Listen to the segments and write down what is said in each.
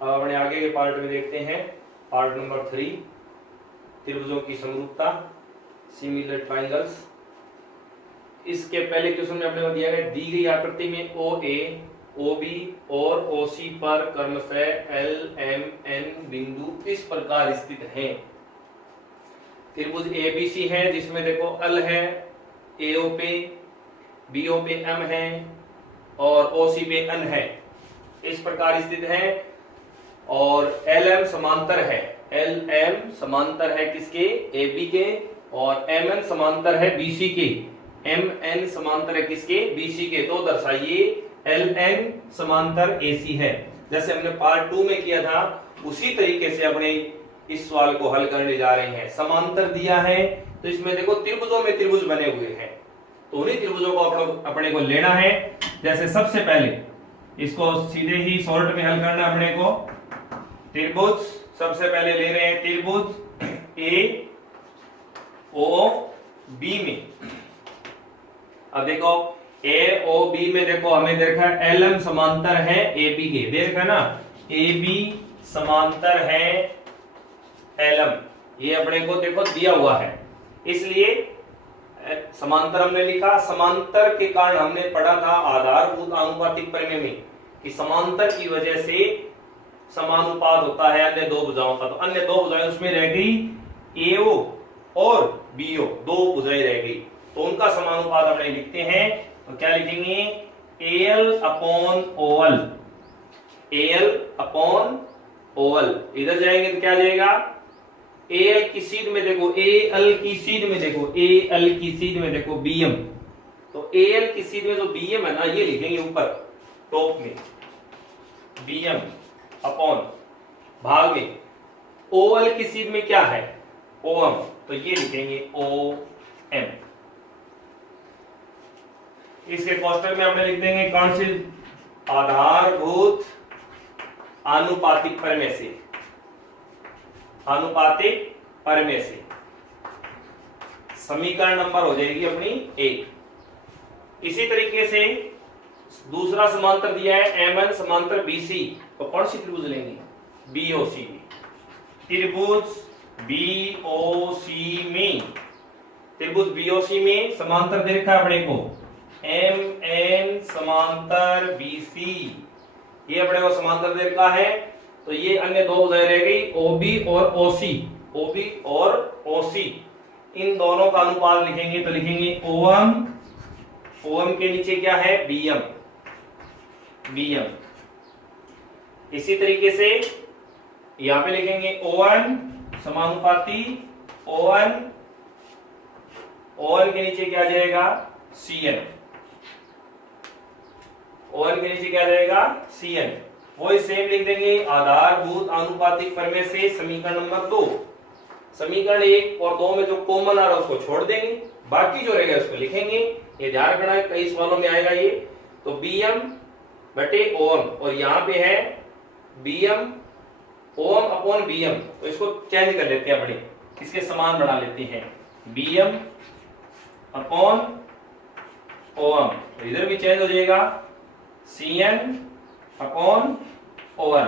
अब अपने आगे के पार्ट में देखते हैं, पार्ट नंबर 3, त्रिभुजों की समरूपता, सिमिलर ट्रायंगल्स। इसके पहले क्वेश्चन में अपने को दिया गया, दी गई आकृति में ओ ए, ओ बी और ओ सी पर क्रमशः एल एम एन बिंदु इस प्रकार स्थित हैं। त्रिभुज ए बी सी है जिसमें देखो एल है, ए ओ पे, बी ओ पे एम है और ओ सी पे एन है, इस प्रकार स्थित है। और एल एम समांतर है, एल एम समांतर है किसके, ए बी के, और एम एन समांतर है बी सी के, एम एन समांतर है किसके, बी सी के। तो दर्शाइए एल एन समांतर ए सी है। जैसे हमने पार्ट 2 में किया था उसी तरीके से अपने इस सवाल को हल करने जा रहे हैं। समांतर दिया है तो इसमें देखो त्रिभुजों में त्रिभुज बने हुए हैं, तो उन्हीं त्रिभुजों को अपने को लेना है। जैसे सबसे पहले इसको सीधे ही शॉर्ट में हल करना अपने को। त्रिभुज सबसे पहले ले रहे हैं त्रिभुज ए ओ बी में। अब देखो ए ओ बी में देखो हमें देखा एल एम समांतर है ए बी के, देखा ना, ए बी समांतर है एल एम, ये अपने को देखो दिया हुआ है, इसलिए समांतर हमने लिखा। समांतर के कारण हमने पढ़ा था आधारभूत आनुपातिक प्रमेय में कि समांतर की वजह से समानुपात होता है अन्य दो भुजाओं का। तो अन्य दो भुजाएं उसमें रह गई एओ और बीओ, दो भुजाएं रह गई, तो उनका समानुपात हमने लिखते हैं। तो क्या लिखेंगे, L upon Oval, L upon Oval. इधर जाएंगे तो क्या जाएगा, एल की सीध में देखो, एल की सीध में देखो, एल की सीध में देखो बीएम, तो एल की सीध में जो बीएम है ना ये लिखेंगे ऊपर टॉप में, बीएम अपॉन भाग में ओएल की सीध में क्या है, ओएम, तो ये लिखेंगे ओएम। इसके कोष्टक में हमने लिख देंगे कौन सी, आधारभूत आनुपातिक प्रमेय से, आनुपातिक प्रमेय से समीकरण नंबर हो जाएगी अपनी 1। इसी तरीके से दूसरा समांतर दिया है एम एन समांतर बीसी, तो कौन सी त्रिभुज लेंगे, बीओसी। त्रिभुज बीओसी में, त्रिभुज बीओसी में समांतर दे रखा है अपने को एम एन समांतर बीसी, ये अपने को समांतर दे रखा है। तो ये अन्य दो भुजाएं रह गई ओबी और ओसी, ओबी और ओसी, इन दोनों का अनुपात लिखेंगे तो लिखेंगे ओएम, ओएम के नीचे क्या है, बीएम, बीएम। इसी तरीके से यहां पे लिखेंगे ओएन समानुपाती ओएन, ओएन के नीचे क्या जाएगा, सीएन, ओएन के नीचे क्या जाएगा, सीएन। वो सेम लिख देंगे आधारभूत आनुपातिक प्रमेय से समीकरण नंबर 2। समीकरण 1 और 2 में जो कॉमन आ रहा है उसको छोड़ देंगे, बाकी जो रहेगा उसको लिखेंगे। ये ध्यान रखना है, कई सवालों में आएगा ये। तो बीएम बटे ओएम, और यहाँ पे है बीएम ओएम अपॉन बीएम, तो इसको चेंज कर लेते हैं अपने, इसके समान बना लेते हैं, बीएम अपॉन ओएम, तो इधर भी चेंज हो जाएगा सीएन अपॉन ओएम,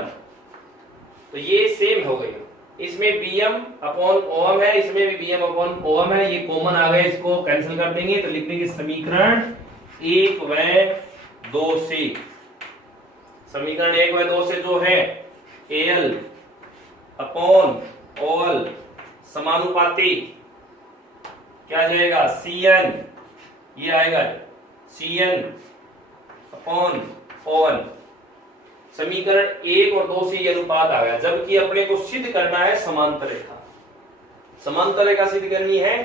तो ये सेम हो गई। इसमें बीएम अपॉन ओएम है, इसमें भी बीएम अपॉन ओएम है, ये कॉमन आ गए, इसको कैंसिल कर देंगे तो लिख देंगे समीकरण 1 व 2 से, समीकरण 1 व 2 से जो है एल अपॉन ओएल समानुपाती क्या जाएगा, सीएन, ये आएगा सीएन अपॉन ओएल। समीकरण 1 और 2 से ये अनुपात आ गया, जबकि अपने को सिद्ध करना है समांतर रेखा, समांतर रेखा सिद्ध करनी है।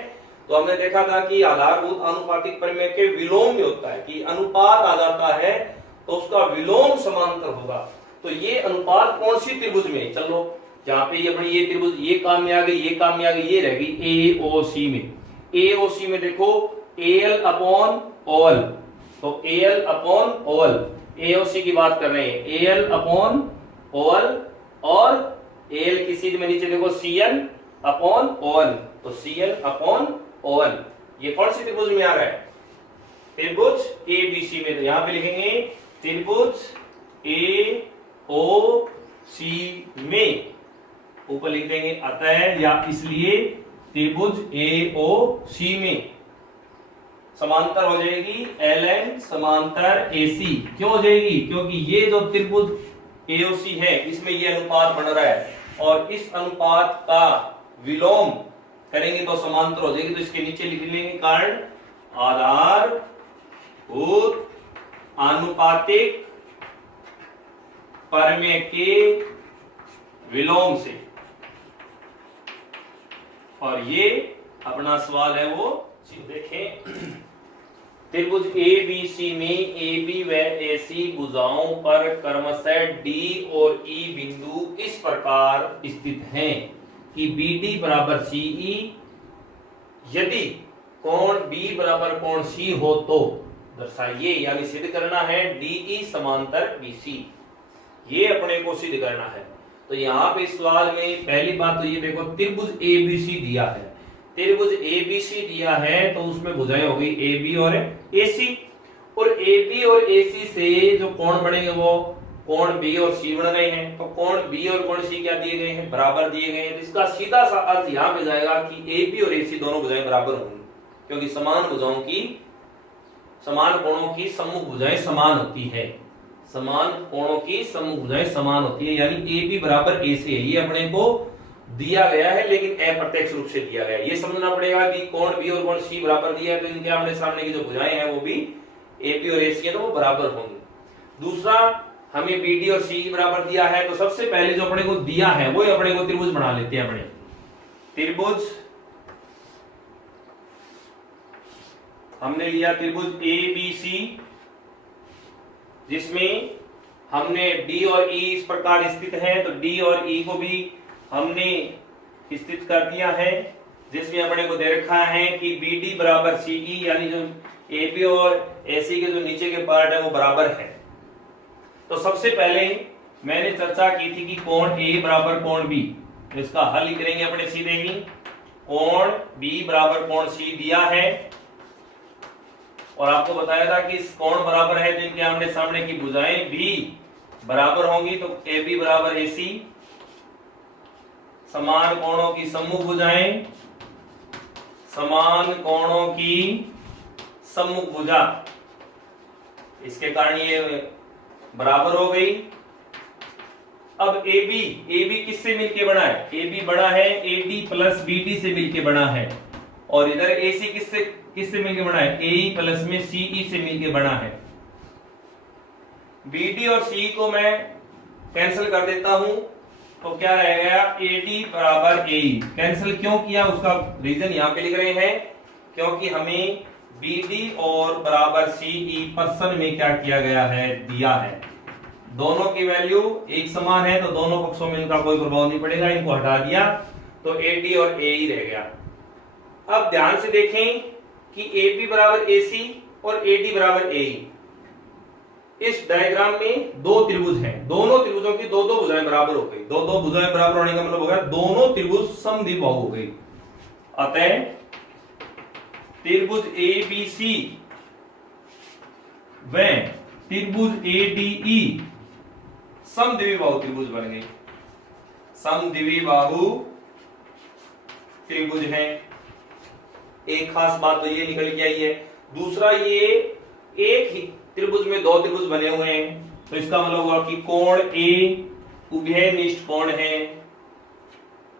तो हमने देखा था कि आधारभूत आनुपातिक प्रमेय के विलोम में होता है कि अनुपात आ जाता है तो उसका विलोम समांतर होगा। तो ये अनुपात कौन सी त्रिभुज में, चलो जहां पे ये अपनी ये त्रिभुज ये काम में आ गई, ये काम में आ गई, ये रह गई एओसी में। एओसी में देखो एल अपॉन ओएल, तो एल अपॉन ओएल, एओसी की बात कर रहे हैं, एल अपॉन ओएल, और एल की सीध में नीचे देखो सीएन अपॉन ओएल, तो सीएन अपॉन ओएल। ये कौन सी त्रिभुज में आ रहा है, त्रिभुज एबीसी में। तो यहां पे लिखेंगे त्रिभुज ए ओ सी में, ऊपर लिख देंगे अतः या इसलिए त्रिभुज AOC में समांतर हो जाएगी LN समांतर AC। क्यों हो जाएगी? क्योंकि ये जो त्रिभुज AOC है इसमें ये अनुपात बन रहा है और इस अनुपात का विलोम करेंगे तो समांतर हो जाएगी। तो इसके नीचे लिख लेंगे कारण आधारभूत आनुपातिक प्रमेय के विलोम से। और ये अपना सवाल है वो देखें, त्रिभुज ABC में AB व AC भुजाओं पर क्रमशः D और E बिंदु इस प्रकार स्थित हैं कि BD बराबर CE, यदि कोण B बराबर कोण C हो तो दर्शाइए, यानी सिद्ध करना है DE समांतर BC। ये अपने को सिद्ध करना है। तो यहाँ पे सवाल में पहली बात तो ये देखो, त्रिभुज ABC दिया है, त्रिभुज ABC दिया है तो उसमें भुजाएं हो गई AB और AC, और AB और AC से जो कोण बनेंगे वो कोण B और C बन रहे हैं। तो कोण B और कोण C क्या दिए गए हैं? बराबर दिए गए हैं। तो इसका सीधा सा अर्थ यहाँ पे जाएगा कि AB और AC दोनों भुजाएं बराबर होंगी, क्योंकि समान भुजाओं की, समान कोणों की सम्मुख भुजाएं समान होती है, समान कोणों की सम्मुख भुजाएं समान होती है, यानी AB बराबर AC है। ये अपने को दिया गया है लेकिन अप्रत्यक्ष रूप से दिया गया है। ये समझना पड़ेगा कि कोण B और कोण C बराबर दिया है तो इनके आमने सामने की जो भुजाएं हैं वो भी AB और AC है तो वो बराबर होंगी। दूसरा, हमें BD और CE बराबर दिया है तो सबसे पहले जो अपने को दिया है वो अपने को त्रिभुज बना लेते हैं। अपने त्रिभुज हमने लिया त्रिभुज ABC, जिसमें हमने D और E इस प्रकार स्थित है, तो D और E को भी हमने स्थित कर दिया है, जिसमें अपने को दे रखा है कि BD बराबर CE, यानी जो AB और AC के जो नीचे के पार्ट है वो बराबर है। तो सबसे पहले मैंने चर्चा की थी कि कोण A बराबर कोण B, तो इसका हल लिख लेंगे अपने सीधे ही। कोण B बराबर कोण C दिया है और आपको बताया था कि कोण बराबर है तो इनके आमने सामने की भुजाएं भी बराबर होंगी। तो AB बराबर AC, समान कोणों की सम्मुख भुजाएं, समान कोणों की सम्मुख भुजा, इसके कारण ये बराबर हो गई। अब AB किससे मिलके बना है? AB बड़ा है AD प्लस BD से मिलके बना है, और इधर AC किससे मिलके बना है? AE प्लस में CE से मिलके बना है। BD और CE को मैं कैंसिल कर देता हूं तो क्या रह गया? AD बराबर AE। कैंसिल क्यों किया उसका रीजन यहां पे लिख रहे हैं, क्योंकि हमें BD और बराबर CE पर्सन में क्या किया गया है? दिया है। दोनों की वैल्यू एक समान है तो दोनों पक्षों में इनका कोई प्रभाव नहीं पड़ेगा, इनको हटा दिया तो AD और AE रह गया। अब ध्यान से देखें कि AB बराबर AC और AD बराबर AE, इस डायग्राम में दो त्रिभुज हैं, दोनों त्रिभुजों की दो दो भुजाएं बराबर हो गई। दो भुजाएं बराबर होने का मतलब होगा दोनों त्रिभुज समद्विबाहु हो गई। अतः त्रिभुज ABC व त्रिभुज ADE समद्विबाहु त्रिभुज बन गए, समद्विबाहु त्रिभुज है। एक खास बात तो ये निकल के आई है। दूसरा, ये एक ही त्रिभुज में दो त्रिभुज बने हुए हैं तो इसका मतलब हुआ कि कोण A उभयनिष्ठ कोण है,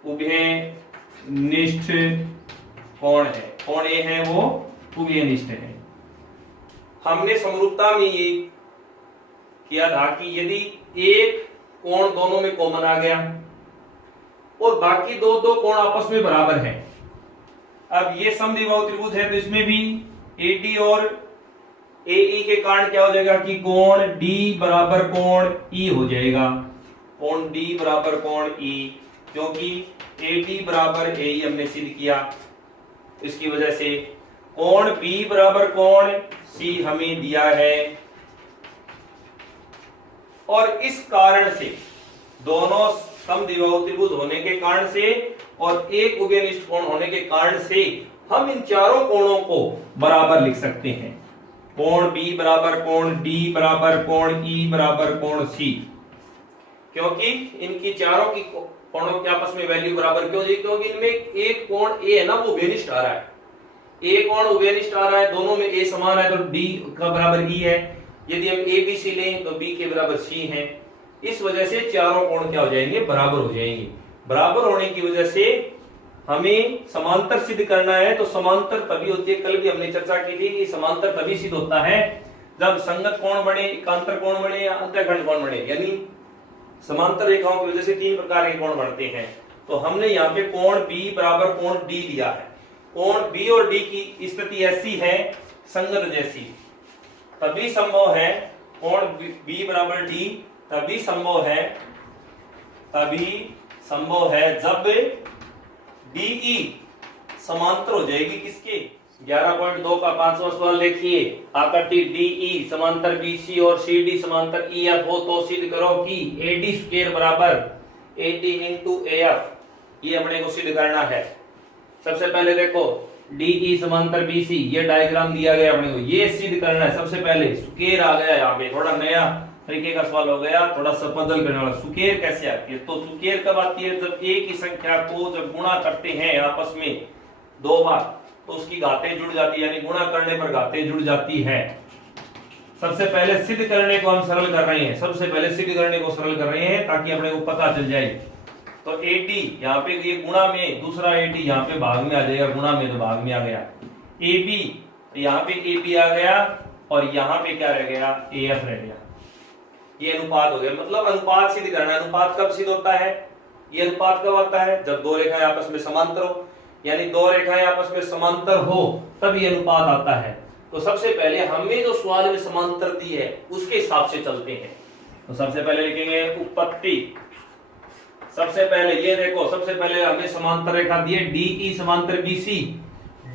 उभयनिष्ठ कोण है, कोण A है वो उभयनिष्ठ है। हमने समरूपता में ये किया था कि यदि एक कोण दोनों में कॉमन आ गया और बाकी दो कोण आपस में बराबर है। अब ये समद्विबाहु त्रिभुज है तो इसमें भी AD और AE के कारण क्या हो जाएगा कि कोण D बराबर कोण E हो जाएगा। कोण D बराबर कोण E, क्योंकि AD बराबर AE हमने सिद्ध किया, इसकी वजह से कोण B बराबर कोण C हमें दिया है। और इस कारण से दोनों समद्विबाहु त्रिभुज होने के कारण से और एक उभयनिष्ठ कोण होने के कारण से हम इन चारों कोणों को बराबर लिख सकते हैं। कोण B बराबर कोण D बराबर कोण E बराबर कोण C। क्योंकि इनकी चारों की कोणों के आपस में वैल्यू बराबर क्यों जी? क्योंकि इनमें एक कोण ए है ना वो उभयनिष्ठ आ रहा है, ए कोण उभयनिष्ठ आ रहा है, दोनों में ए समान है तो डी का बराबर ई है। यदि हम ए बी सी लें तो बी के बराबर सी है। इस वजह से चारों कोण क्या हो जाएंगे? बराबर हो जाएंगे। बराबर होने की वजह से हमें समांतर सिद्ध करना है, तो समांतर तभी होती है, कल भी हमने चर्चा की थी कि समांतर तभी सिद्ध होता है जब संगत कोण बने, एकांतर कोण बने या अंतःखंड कोण बने। यानी समांतर रेखाओं की वजह से तीन प्रकार के कोण बनते हैं। तो हमने यहाँ पे कोण बी बराबर कोण डी लिया है। कोण बी और डी की स्थिति ऐसी है संगत जैसी, तभी संभव है कोण बी बराबर डी तभी संभव है जब डीई समांतर हो जाएगी किसके? 11.2 का 5वां सवाल देखिए। आकृति डीई समांतर बीसी और सीडी समांतर ईएफ हो तो सिद्ध करो कि एडी स्क्वायर बराबर एडी इंटू एएफ। ये अपने को सिद्ध करना है। सबसे पहले देखो डीई समांतर बीसी, ये डायग्राम दिया गया अपने को, ये सिद्ध करना है। सबसे पहले स्क्वायर आ गया, यहाँ पे थोड़ा नया तरीके का सवाल हो गया, थोड़ा सा पजल करने वाला। स्क्वायर कैसे आती है? तो स्क्वायर कब आती है? जब एक ही संख्या को जब गुणा करते हैं आपस में दो बार तो उसकी घातें जुड़ जाती है, यानी गुणा करने पर घातें जुड़ जाती है। सबसे पहले सिद्ध करने को हम सरल कर रहे हैं, ताकि अपने को पता चल जाए। तो एडी यहाँ पे ये गुणा में, दूसरा एडी यहाँ पे भाग में आ जाएगा, गुणा में तो भाग में आ गया। एबी यहाँ पे एबी आ गया और यहाँ पे क्या रह गया? एएफ रह गया। ये अनुपात हो गया। मतलब अनुपात सिद्ध करना। अनुपात कब सिद्ध होता है? ये अनुपात कब आता है? जब दो रेखाएं आपस में समांतर हो, यानी दो रेखाएं आपस में समांतर हो तब ये अनुपात आता है। तो सबसे पहले हमें जो सवाल में समांतर दी है उसके हिसाब से चलते हैं। तो सबसे पहले लिखेंगे उत्पत्ति। सबसे पहले ये देखो, सबसे पहले हमें समांतर रेखा दी है डीई समांतर बीसी,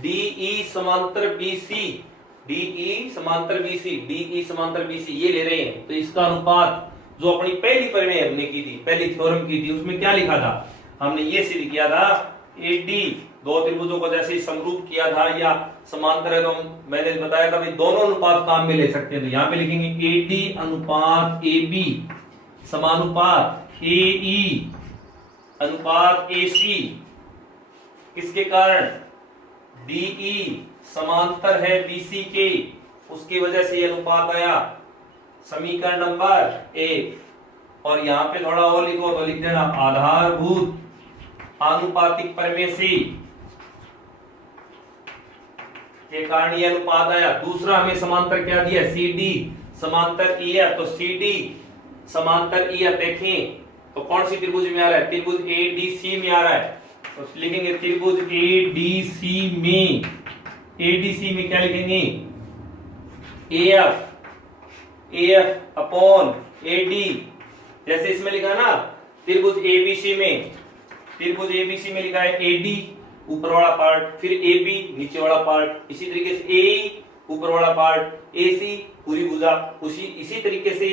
डीई समांतर बीसी, डीई समांतर बीसी, डीई समांतर बीसी ये ले रहे हैं। तो इसका अनुपात जो अपनी पहली परिमेय हमने की थी, पहली थ्योरम की थी, उसमें क्या लिखा था? हमने ये सिद्ध किया था एडी दो त्रिभुजों को जैसे समरूप किया था या समांतर है, तो मैंने बताया था भाई दोनों अनुपात काम में ले सकते हैं। तो यहाँ पे लिखेंगे एडी अनुपात एबी समानुपात एई अनुपात एसी। किसके कारण? डीई समांतर है बीसी के, उसकी वजह से ये अनुपात आया। समीकरण नंबर 1। और यहाँ पे थोड़ा और लिखो तो लिख देना आधारभूत आनुपातिक प्रमेय से के कारण ये अनुपात आया। दूसरा हमें समांतर क्या दिया? सीडी समांतर ईएफ। तो सीडी समांतर ईएफ देखें तो कौन सी त्रिभुज में आ रहा है? त्रिभुज एडीसी में आ रहा है। तो लिखेंगे त्रिभुज एडीसी में, एडीसी में क्या लिखेंगे? AF upon AD. जैसे इसमें लिखा ना त्रिभुज एबीसी में, त्रिभुज एबीसी में लिखा है एडी ऊपर वाला पार्ट, फिर एबी नीचे वाला पार्ट, इसी तरीके से एई ऊपर वाला पार्ट, एसी पूरी भुजा, इसी तरीके से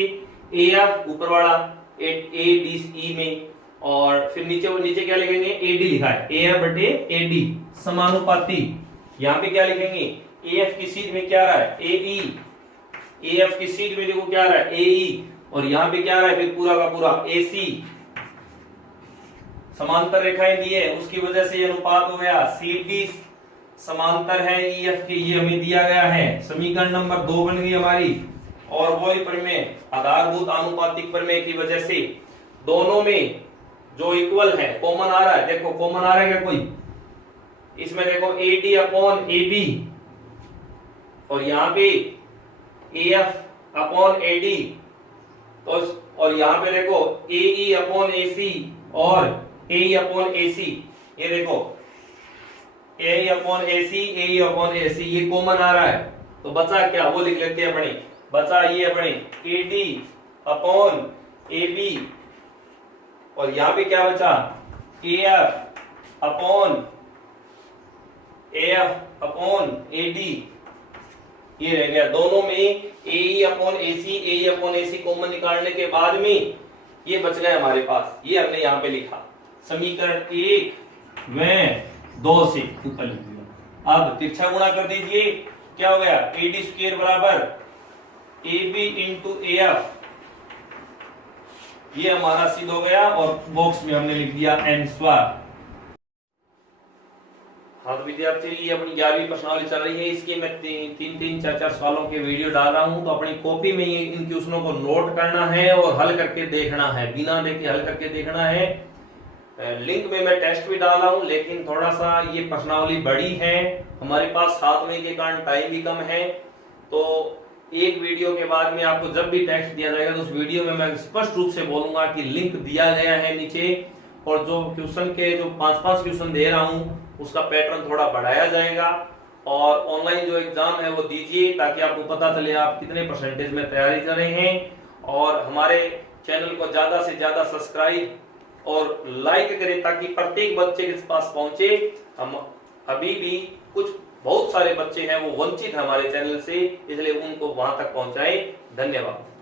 एएफ ऊपर वाला एडीसी में, और फिर नीचे क्या लिखेंगे? एडी लिखा है, एएफ बटे एडी समानुपाती। यहाँ पे क्या लिखेंगे? एएफ की सीध में क्या आ रहा है? एई, एएफ की सीध में देखो क्या आ रहा है? एई, और यहाँ पे क्या आ रहा है? फिर पूरा का पूरा एसी। समांतर रेखाएं दी है उसकी वजह से ये अनुपात हो गया। सीडी समांतर है ईएफ के, ये हमें दिया गया है। समीकरण नंबर 2 बन गई हमारी। और वही प्रमेय आधारभूत आनुपातिक प्रमेय की वजह से दोनों में जो इक्वल है कॉमन आ रहा है। देखो कॉमन आ रहा है क्या कोई? इसमें देखो एडी अपॉन एबी, और यहाँ पे एएफ अपॉन एडी, तो और यहाँ पे देखो एई अपॉन एसी और एई अपॉन एसी। ये देखो एई अपॉन एसी, एई अपॉन एसी, ये कॉमन आ रहा है। तो बचा क्या? वो लिख लेते हैं अपने। बचा ये अपने एडी अपॉन एबी, और यहाँ पे क्या बचा? AF upon AD. ये रह गया। दोनों में एई अपॉन एसी कॉमन निकालने के बाद में ये बच गया हमारे पास। ये हमने यहाँ पे लिखा समीकरण 1 व 2 से ऊपर लिख दिया। अब तिरछा गुणा कर दीजिए, क्या हो गया? एडी स्क्वायर बराबर एबी इंटू एएफ ये हमारा सिद्ध हो गया और बॉक्स में हमने लिख दिया आंसर। हाँ तो विद्यार्थी, ये अपनी 11वीं प्रश्नावली चल रही है, इसकी मैं तीन चार सवालों के वीडियो डाल रहा हूं। तो अपनी कॉपी में ये इन क्वेश्चनों को नोट करना है और हल करके देखना है, बिना देखे हल करके देखना है। लिंक में मैं टेस्ट भी डाला हूं, लेकिन थोड़ा सा ये प्रश्नावली बड़ी है, हमारे पास 7 मई के कारण टाइम भी कम है। तो एक वीडियो के बाद में आपको जब भी टेस्ट दिया जाएगा तो उस वीडियो में मैं स्पष्ट रूप से बोलूंगा कि लिंक दिया गया है नीचे, और जो क्वेश्चन के जो 5-5 क्वेश्चन दे रहा हूं उसका पैटर्न थोड़ा बढ़ाया जाएगा। और ऑनलाइन जो एग्जाम है वो दीजिए, ताकि आपको पता चले आप कितने परसेंटेज में तैयारी कर रहे हैं। और हमारे चैनल को ज्यादा से ज्यादा सब्सक्राइब और लाइक करें, ताकि प्रत्येक बच्चे के पास पहुंचे। हम अभी भी कुछ बहुत सारे बच्चे हैं वो वंचित है हमारे चैनल से, इसलिए उनको वहां तक पहुंचाएं। धन्यवाद।